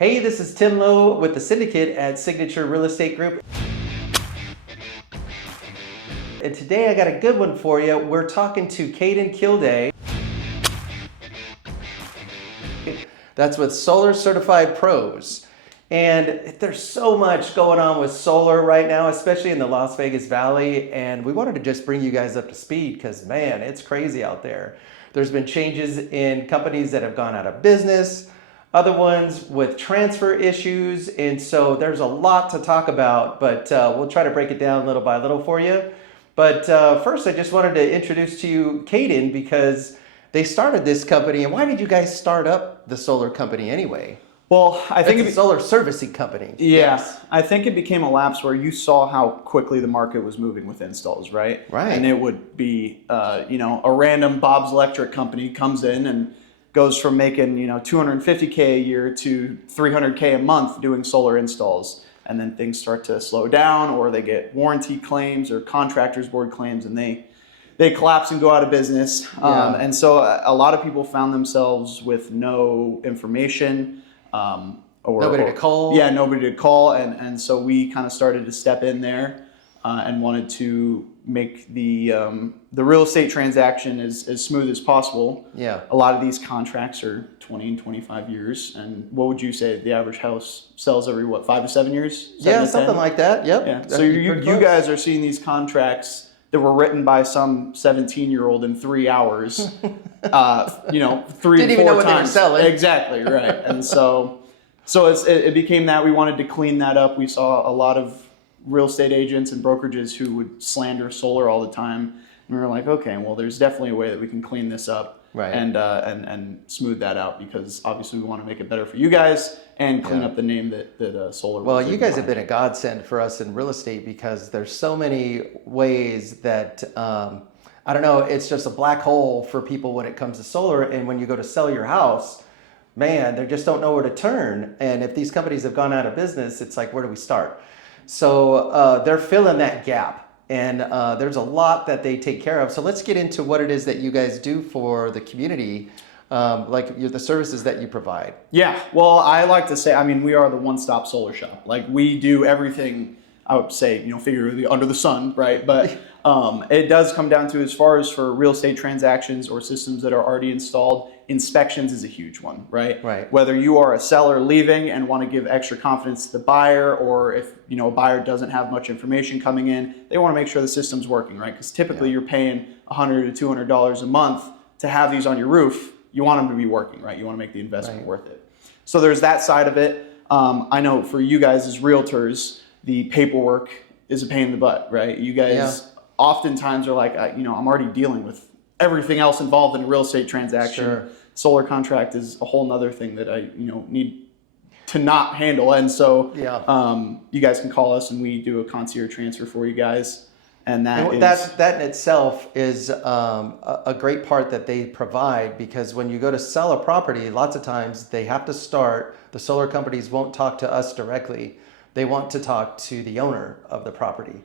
Hey, this is Tim Lowe with the Syndicate at Signature Real Estate Group. And today I got a good one for you. We're talking to Caden Kildee. That's with Solar Certified Pros. And there's so much going on with solar right now, especially in the Las Vegas Valley. And we wanted to just bring you guys up to speed because, man, it's crazy out there. There's been changes in companies that have gone out of business, other ones with transfer issues. And so there's a lot to talk about, but we'll try to break it down little by little for you. But first, I just wanted to introduce to you Caden because they started this company. And why did you guys start up the solar company anyway? Well, I think it's a solar servicing company. Yeah, Yes. I think it became a lapse where you saw how quickly the market was moving with installs, right? Right. And it would be, a random Bob's Electric company comes in and goes from making, $250K a year to $300K a month doing solar installs. And then things start to slow down, or they get warranty claims or contractors board claims, and they collapse and go out of business. Yeah. And so a lot of people found themselves with no information. Nobody to call. Yeah, nobody to call. And so we kind of started to step in there and wanted to make the real estate transaction as smooth as possible. Yeah. A lot of these contracts are 20 and 25 years. And what would you say the average house sells every, 5 to 7 years? 7 Yeah, to something 10? like that. Yep. Yeah. That'd So be you pretty close. guys are seeing these contracts that were written by some 17-year-old in 3 hours, 3 Didn't or 4 even know what they were times. selling. Exactly, right. And so it became that we wanted to clean that up. We saw a lot of real estate agents and brokerages who would slander solar all the time. And we were like, okay, well, there's definitely a way that we can clean this up. Right. And smooth that out, because obviously we want to make it better for you guys and clean up the name that solar. Well, was you in guys have mind. been a godsend for us in real estate because there's so many ways that, I don't know, it's just a black hole for people when it comes to solar. And when you go to sell your house, man, they just don't know where to turn. And if these companies have gone out of business, it's like, where do we start? So they're filling that gap. And there's a lot that they take care of. So let's get into what it is that you guys do for the community, the services that you provide. Yeah, well, I like to say, we are the one-stop solar shop. Like, we do everything, I would say, figuratively under the sun, right? But it does come down to, as far as for real estate transactions or systems that are already installed, inspections is a huge one, right? Right. Whether you are a seller leaving and want to give extra confidence to the buyer, or if a buyer doesn't have much information coming in, they want to make sure the system's working, right? Because typically you're paying $100 to $200 a month to have these on your roof. You want them to be working, right? You want to make the investment worth it. So there's that side of it. I know for you guys as realtors, the paperwork is a pain in the butt, right? You guys oftentimes are like, I'm already dealing with everything else involved in a real estate transaction. Sure. Solar contract is a whole nother thing that I need to not handle. And so you guys can call us and we do a concierge transfer for you guys. And that in itself is a great part that they provide, because when you go to sell a property, lots of times they have to start, the solar companies won't talk to us directly. They want to talk to the owner of the property.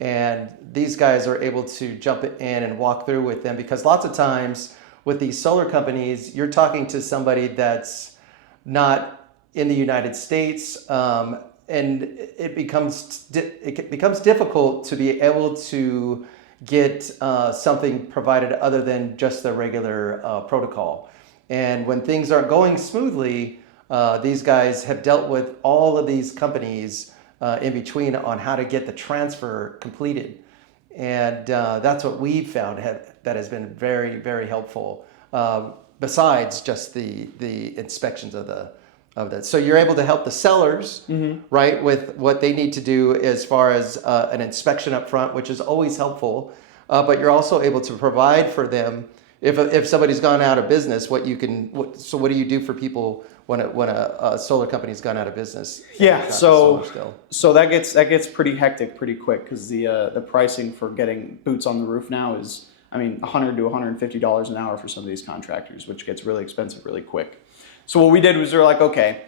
And these guys are able to jump in and walk through with them, because lots of times with these solar companies, you're talking to somebody that's not in the United States, and it becomes difficult to be able to get something provided other than just the regular protocol. And when things aren't going smoothly, these guys have dealt with all of these companies in between on how to get the transfer completed. And that's what we've found that has been very, very helpful, besides just the inspections of that. So you're able to help the sellers, right, with what they need to do as far as an inspection up front, which is always helpful. But you're also able to provide for them if somebody's gone out of business. What do you do for people when a solar company's gone out of business? Yeah, so that gets pretty hectic pretty quick, because the pricing for getting boots on the roof now is $100 to $150 an hour for some of these contractors, which gets really expensive really quick. So what we did was we were like, okay,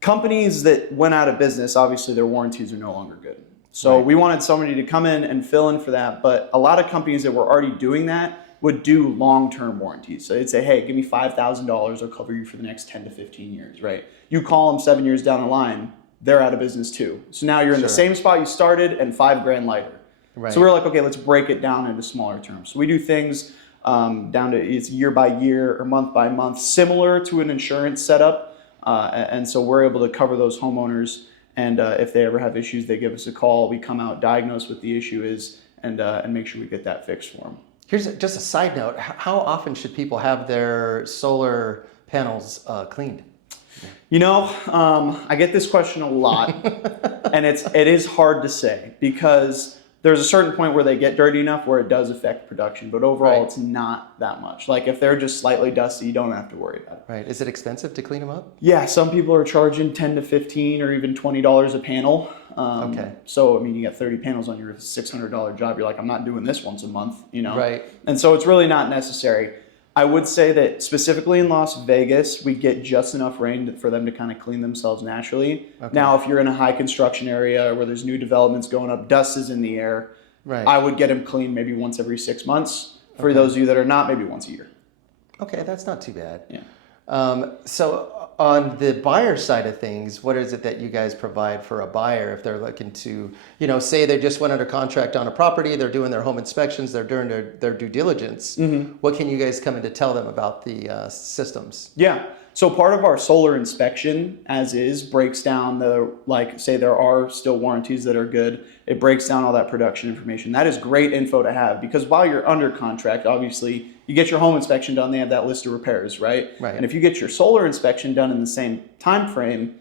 companies that went out of business, obviously their warranties are no longer good. So we wanted somebody to come in and fill in for that. But a lot of companies that were already doing that would do long-term warranties. So they'd say, hey, give me $5,000, I'll cover you for the next 10 to 15 years, right? You call them 7 years down the line, they're out of business too. So now you're in the same spot you started and $5,000 lighter. Right. So we're like, okay, let's break it down into smaller terms. So we do things down to it's year by year or month by month, similar to an insurance setup. And so we're able to cover those homeowners. And if they ever have issues, they give us a call. We come out, diagnose what the issue is, and make sure we get that fixed for them. Here's just a side note. How often should people have their solar panels cleaned? You know, I get this question a lot, and it is hard to say because there's a certain point where they get dirty enough where it does affect production, but overall it's not that much. Like if they're just slightly dusty, you don't have to worry about it. Right. Is it expensive to clean them up? Yeah, some people are charging $10 to $15 or even $20 a panel. Okay. So I mean, you got 30 panels on your $600 job. You're like, I'm not doing this once a month, you know? Right. And so it's really not necessary. I would say that specifically in Las Vegas, we get just enough rain for them to kind of clean themselves naturally. Okay. Now, if you're in a high construction area where there's new developments going up, dust is in the air, right. I would get them cleaned maybe once every 6 months. For those of you that are not, maybe once a year. Okay, that's not too bad. Yeah. So on the buyer side of things, what is it that you guys provide for a buyer if they're looking to, say they just went under contract on a property, they're doing their home inspections, they're doing their due diligence. Mm-hmm. What can you guys come in to tell them about the systems? Yeah. So part of our solar inspection, as is, breaks down say there are still warranties that are good. It breaks down all that production information. That is great info to have because while you're under contract, obviously, you get your home inspection done, they have that list of repairs, right? Right. And if you get your solar inspection done in the same time frame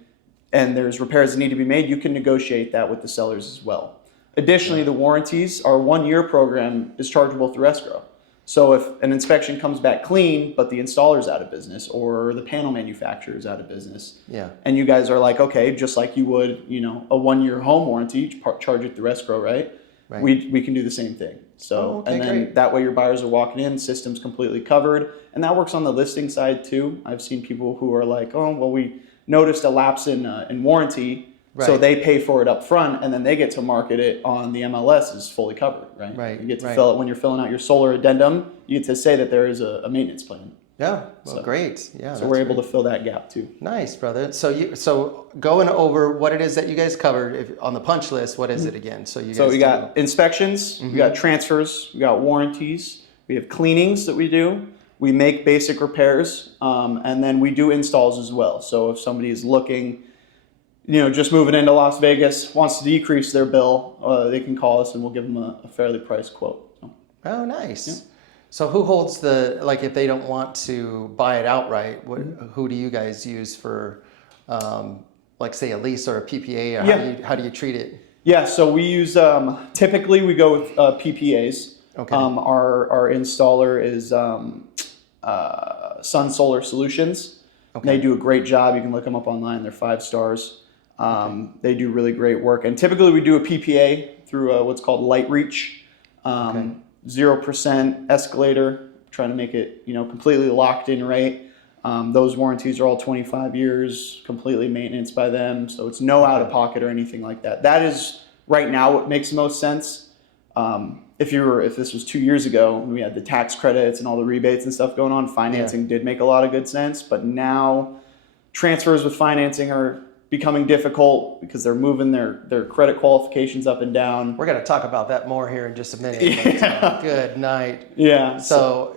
and there's repairs that need to be made, you can negotiate that with the sellers as well. Additionally, the warranties, our 1-year program is chargeable through escrow. So if an inspection comes back clean, but the installer's out of business or the panel manufacturer is out of business, and you guys are like, okay, just like you would, a 1-year home warranty, charge it through escrow, right? We can do the same thing. So, and then that way your buyers are walking in, system's completely covered. And that works on the listing side too. I've seen people who are like, oh, well, we noticed a lapse in warranty. Right. So they pay for it up front and then they get to market it on the MLS is fully covered, right? Right. You get to fill it when you're filling out your solar addendum, you get to say that there is a maintenance plan. Yeah, well, great. Yeah. So we're able to fill that gap too. Nice, brother. So going over what it is that you guys covered on the punch list, what is it again? So we got inspections, we got transfers, we got warranties, we have cleanings that we do, we make basic repairs, and then we do installs as well. So if somebody is looking, just moving into Las Vegas, wants to decrease their bill, they can call us and we'll give them a fairly priced quote. So. Oh, nice. Yeah. So who holds if they don't want to buy it outright, who do you guys use for, say a lease or a PPA? Or how do you treat it? Yeah, so we use, typically we go with PPAs. Okay. Our installer is Sun Solar Solutions. Okay. They do a great job. You can look them up online. They're 5 stars. They do really great work. And typically we do a PPA through what's called Light Reach. 0% escalator, trying to make it, completely locked in rate. Those warranties are all 25 years, completely maintenance by them. So it's no out of pocket or anything like that. That is right now what makes the most sense. If this was 2 years ago, we had the tax credits and all the rebates and stuff going on, financing did make a lot of good sense. But now transfers with financing are becoming difficult because they're moving their credit qualifications up and down. We're going to talk about that more here in just a minute. Yeah. But, good night. Yeah. So,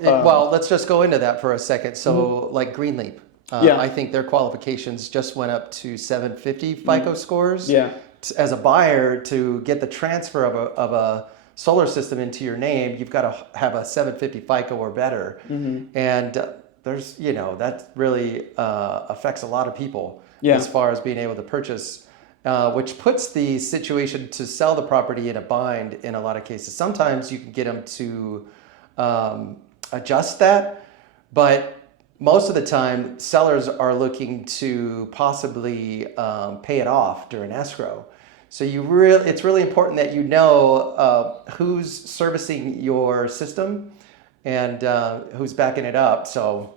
let's just go into that for a second. So, like Greenleap, I think their qualifications just went up to 750 FICO scores. Yeah. As a buyer, to get the transfer of a solar system into your name, you've got to have a 750 FICO or better. Mm-hmm. And there's, that really affects a lot of people. Yeah. As far as being able to purchase, which puts the situation to sell the property in a bind in a lot of cases. Sometimes you can get them to adjust that, but most of the time sellers are looking to possibly pay it off during escrow. So it's really important that who's servicing your system and who's backing it up. So.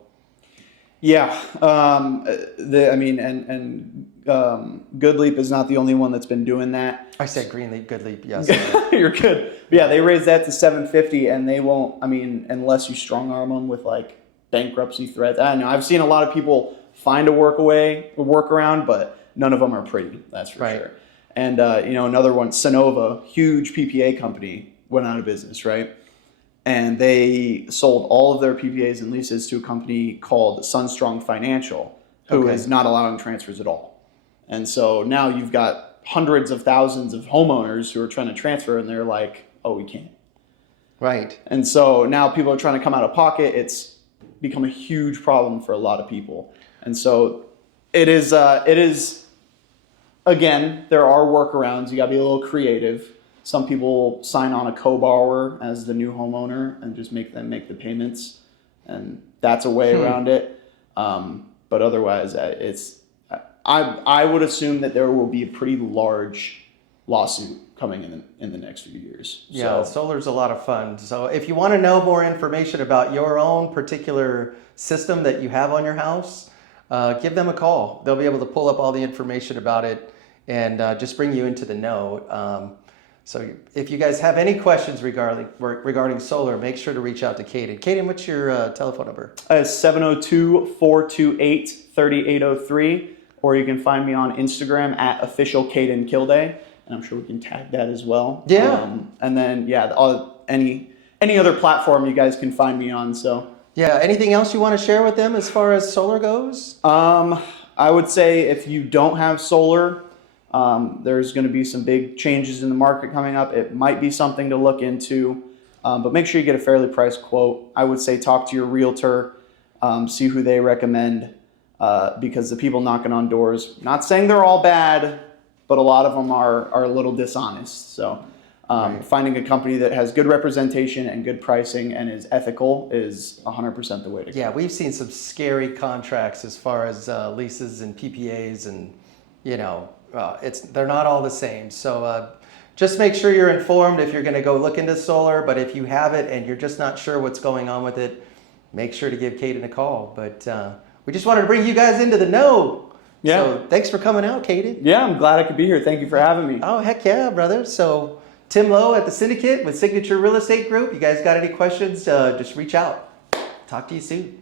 Yeah, I mean, Good Leap is not the only one that's been doing that. I said Green Leap, Good Leap, yes. You're good. But yeah, they raised that to $750, and they won't. I mean, unless you strong arm them with like bankruptcy threats. I don't know. I've seen a lot of people find a workaround, but none of them are pretty. That's for Right. sure. And another one, Sonova, huge PPA company, went out of business, right? And they sold all of their PPAs and leases to a company called Sunstrong Financial, who is not allowing transfers at all. And so now you've got hundreds of thousands of homeowners who are trying to transfer, and they're like, oh, we can't. Right. And so now people are trying to come out of pocket. It's become a huge problem for a lot of people. And so it is, again, there are workarounds. You got to be a little creative. Some people sign on a co-borrower as the new homeowner and just make them make the payments, and that's a way around it. But otherwise, I would assume that there will be a pretty large lawsuit coming in the next few years. Yeah, solar's a lot of fun. So if you want to know more information about your own particular system that you have on your house, give them a call. They'll be able to pull up all the information about it and just bring you into the know. So if you guys have any questions regarding solar, make sure to reach out to Caden. Caden, what's your telephone number? It's 702-428-3803, or you can find me on Instagram at official Caden Kildee, and I'm sure we can tag that as well. Yeah. And then any other platform you guys can find me on. So yeah, anything else you want to share with them as far as solar goes? I would say if you don't have solar, there's going to be some big changes in the market coming up. It might be something to look into, but make sure you get a fairly priced quote. I would say talk to your realtor, see who they recommend, because the people knocking on doors, not saying they're all bad, but a lot of them are a little dishonest. So finding a company that has good representation and good pricing and is ethical is 100% the way to go. Yeah, we've seen some scary contracts as far as leases and PPAs, and they're not all the same. So just make sure you're informed if you're going to go look into solar. But if you have it and you're just not sure what's going on with it, make sure to give Caden a call. But we just wanted to bring you guys into the know. Yeah. So thanks for coming out, Caden. Yeah, I'm glad I could be here. Thank you for having me. Oh, heck yeah, brother. So Tim Lowe at the Syndicate with Signature Real Estate Group. You guys got any questions, just reach out. Talk to you soon.